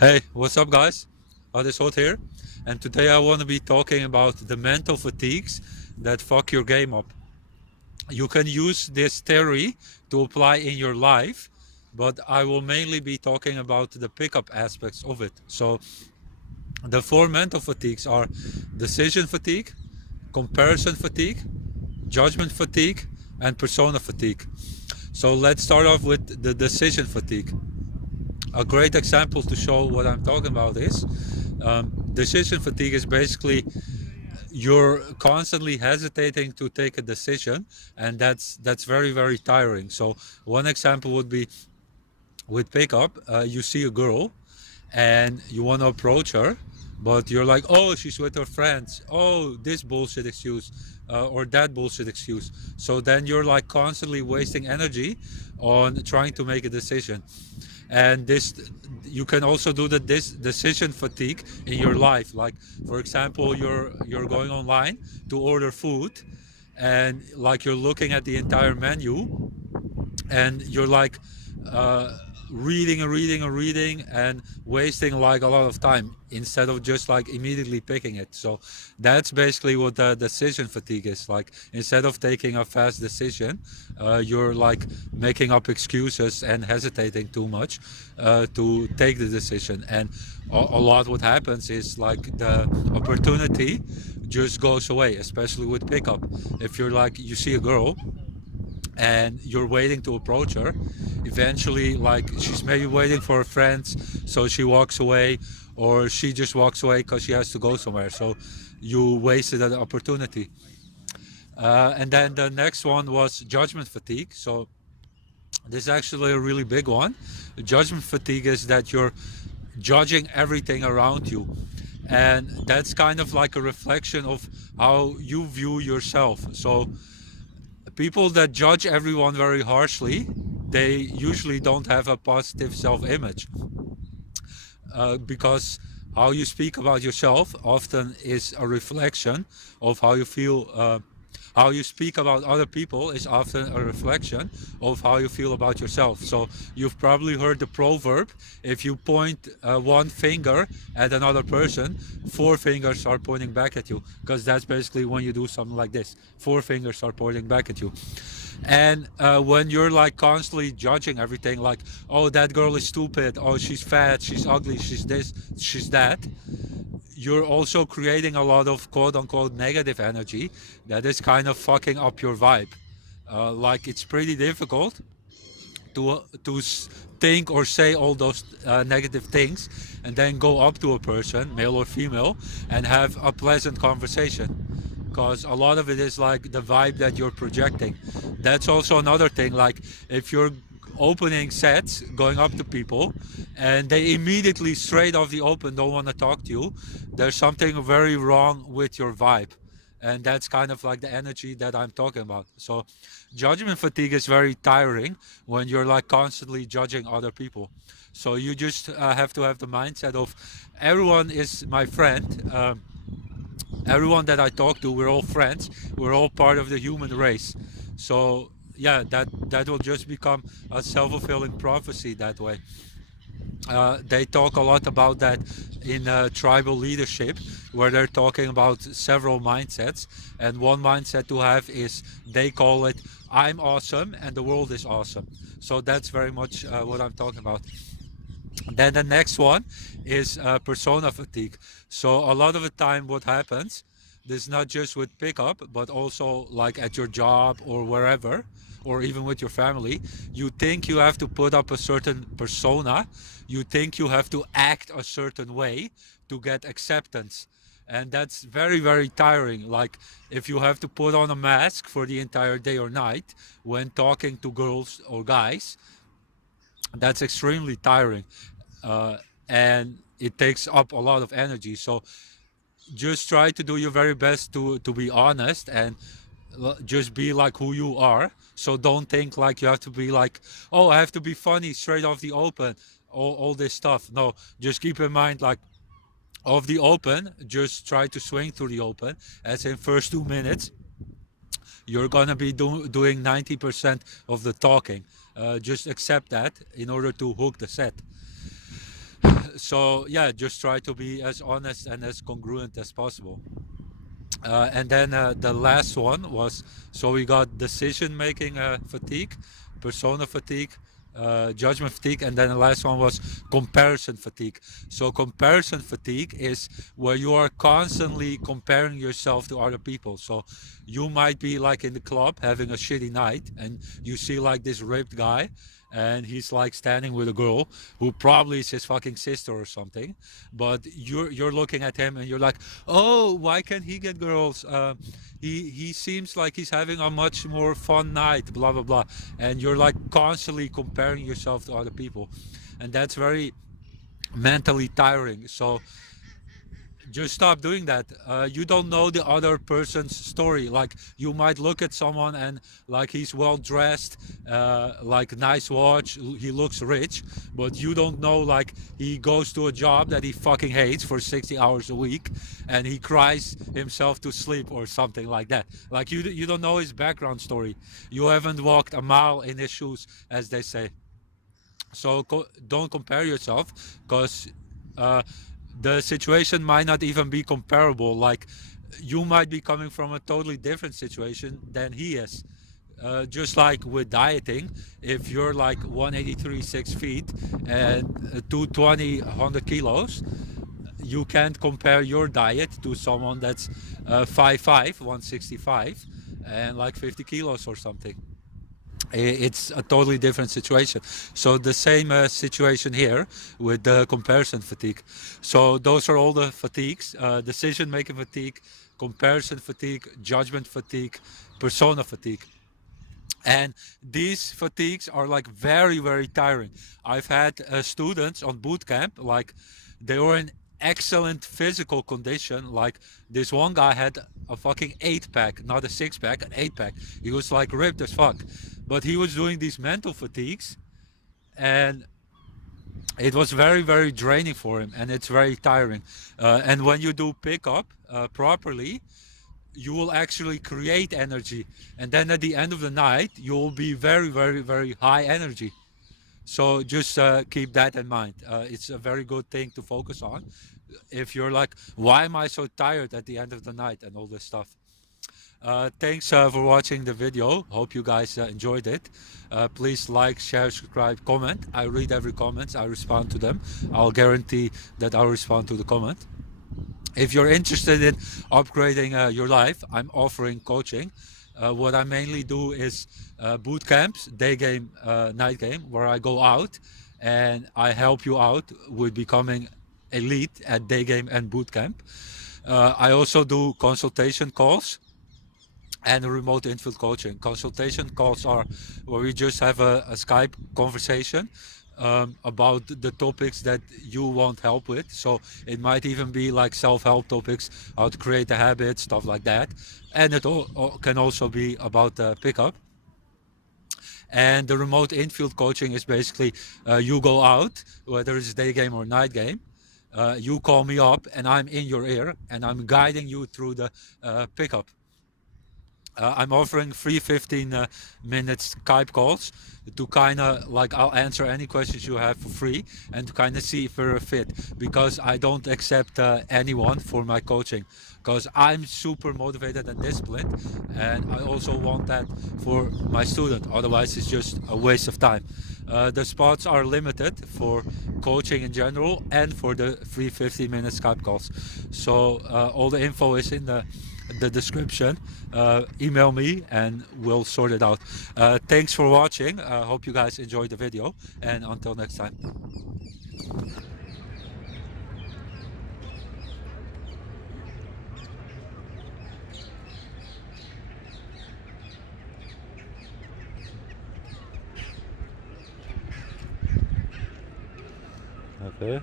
Hey, what's up, guys? This Hot here, and today I want to be talking about the mental fatigues that fuck your game up. You can use this theory to apply in your life, but I will mainly be talking about the pickup aspects of it. So, the four mental fatigues are decision fatigue, comparison fatigue, judgment fatigue, and persona fatigue. So, let's start off with the decision fatigue. A great example to show what I'm talking about is decision fatigue is basically you're constantly hesitating to take a decision, and that's very tiring. So one example would be with pickup. You see a girl and you want to approach her, but you're like, oh, she's with her friends, oh, this bullshit excuse, or that bullshit excuse. So then you're like constantly wasting energy on trying to make a decision. And this, you can also do this decision fatigue in your life. Like, for example, you're going online to order food, and like you're looking at the entire menu, and you're like uh, reading and wasting like a lot of time instead of just like immediately picking it. So that's basically what the decision fatigue is. Like, instead of taking a fast decision, you're like making up excuses and hesitating too much to take the decision. And a lot what happens is like the opportunity just goes away, especially with pickup. If you're like, you see a girl and you're waiting to approach her, eventually like she's maybe waiting for her friends, so she walks away, or she just walks away because she has to go somewhere, so you wasted an opportunity. And then the next one was judgment fatigue. So this is actually a really big one. Judgment fatigue is that you're judging everything around you, and that's kind of like a reflection of how you view yourself. So people that judge everyone very harshly, they usually don't have a positive self-image, because how you speak about yourself often is a reflection of how you feel. How you speak about other people is often a reflection of how you feel about yourself. So you've probably heard the proverb: if you point one finger at another person, four fingers are pointing back at you, because that's basically when you do something like this, four fingers are pointing back at you. And when you're like constantly judging everything, like, oh, that girl is stupid, oh, she's fat, she's ugly, she's this, she's that, you're also creating a lot of quote unquote negative energy that is kind of fucking up your vibe. Like, it's pretty difficult to think or say all those negative things and then go up to a person, male or female, and have a pleasant conversation, because a lot of it is like the vibe that you're projecting. That's also another thing. Like, if you're opening sets, going up to people, and they immediately straight off the open don't want to talk to you, there's something very wrong with your vibe. And that's kind of like the energy that I'm talking about. So judgment fatigue is very tiring when you're like constantly judging other people. So you just have to have the mindset of everyone is my friend. Everyone that I talk to, we're all friends. We're all part of the human race. So yeah, that will just become a self-fulfilling prophecy that way. They talk a lot about that in tribal leadership, where they're talking about several mindsets. And one mindset to have is, they call it, I'm awesome and the world is awesome. So that's very much what I'm talking about. Then the next one is persona fatigue. So a lot of the time what happens, this is not just with pickup, but also like at your job or wherever, or even with your family, you think you have to put up a certain persona, you think you have to act a certain way to get acceptance. And that's very tiring. Like, if you have to put on a mask for the entire day or night when talking to girls or guys, that's extremely tiring, uh, and it takes up a lot of energy. So just try to do your very best to be honest, and just be like who you are. So don't think like you have to be like, oh, I have to be funny straight off the open, all this stuff. No, just keep in mind, like, off the open, just try to swing through the open, as in first 2 minutes you're gonna be doing 90% of the talking. Just accept that in order to hook the set. So yeah, just try to be as honest and as congruent as possible. And then the last one was, so we got decision making fatigue, persona fatigue, judgment fatigue, and then the last one was comparison fatigue. So comparison fatigue is where you are constantly comparing yourself to other people. So you might be like in the club having a shitty night and you see like this ripped guy and he's like standing with a girl who probably is his fucking sister or something, but you're looking at him and you're like, oh, why can't he get girls? He seems like he's having a much more fun night, blah blah blah, and you're like constantly comparing yourself to other people, and that's very mentally tiring. So just stop doing that. You don't know the other person's story. Like you might look at someone and like he's well dressed, like nice watch, he looks rich, but you don't know like he goes to a job that he fucking hates for 60 hours a week and he cries himself to sleep or something like that. Like you don't know his background story. You haven't walked a mile in his shoes, as they say. So don't compare yourself, because the situation might not even be comparable. Like you might be coming from a totally different situation than he is. Just like with dieting, if you're like 183 6 feet and 220 100 kilos, you can't compare your diet to someone that's 5'5", 165 and like 50 kilos or something. It's a totally different situation. So the same situation here with the comparison fatigue. So those are all the fatigues: decision making fatigue, comparison fatigue, judgment fatigue, persona fatigue. And these fatigues are like very, very tiring. I've had students on bootcamp, like they were in excellent physical condition. Like this one guy had a fucking 8-pack, not a 6-pack, an 8-pack. He was like ripped as fuck, but he was doing these mental fatigues, and it was very, very draining for him, and it's very tiring. And when you do pickup properly, you will actually create energy, and then at the end of the night you will be very, very, very high energy. So just keep that in mind. It's a very good thing to focus on if you're like, why am I so tired at the end of the night and all this stuff. Thanks for watching the video. Hope you guys enjoyed it. Please like, share, subscribe, comment. I read every comment, I respond to them. I'll guarantee that I'll respond to the comment. If you're interested in upgrading your life, I'm offering coaching. What I mainly do is boot camps, day game, night game, where I go out and I help you out with becoming elite at day game and boot camp. I also do consultation calls and remote infield coaching. Consultation calls are where we just have a Skype conversation about the topics that you want help with. So it might even be like self-help topics, how to create a habit, stuff like that. And it can also be about pickup. And the remote infield coaching is basically you go out, whether it's day game or night game, you call me up and I'm in your ear and I'm guiding you through the pickup. I'm offering free 15 minutes Skype calls to kind of like, I'll answer any questions you have for free and to kind of see if we're a fit, because I don't accept anyone for my coaching, because I'm super motivated and disciplined, and I also want that for my student. Otherwise it's just a waste of time. The spots are limited for coaching in general and for the free 15-minute Skype calls. So all the info is in the description. Email me and we'll sort it out. Thanks for watching. Hope you guys enjoyed the video, and until next time. Okay.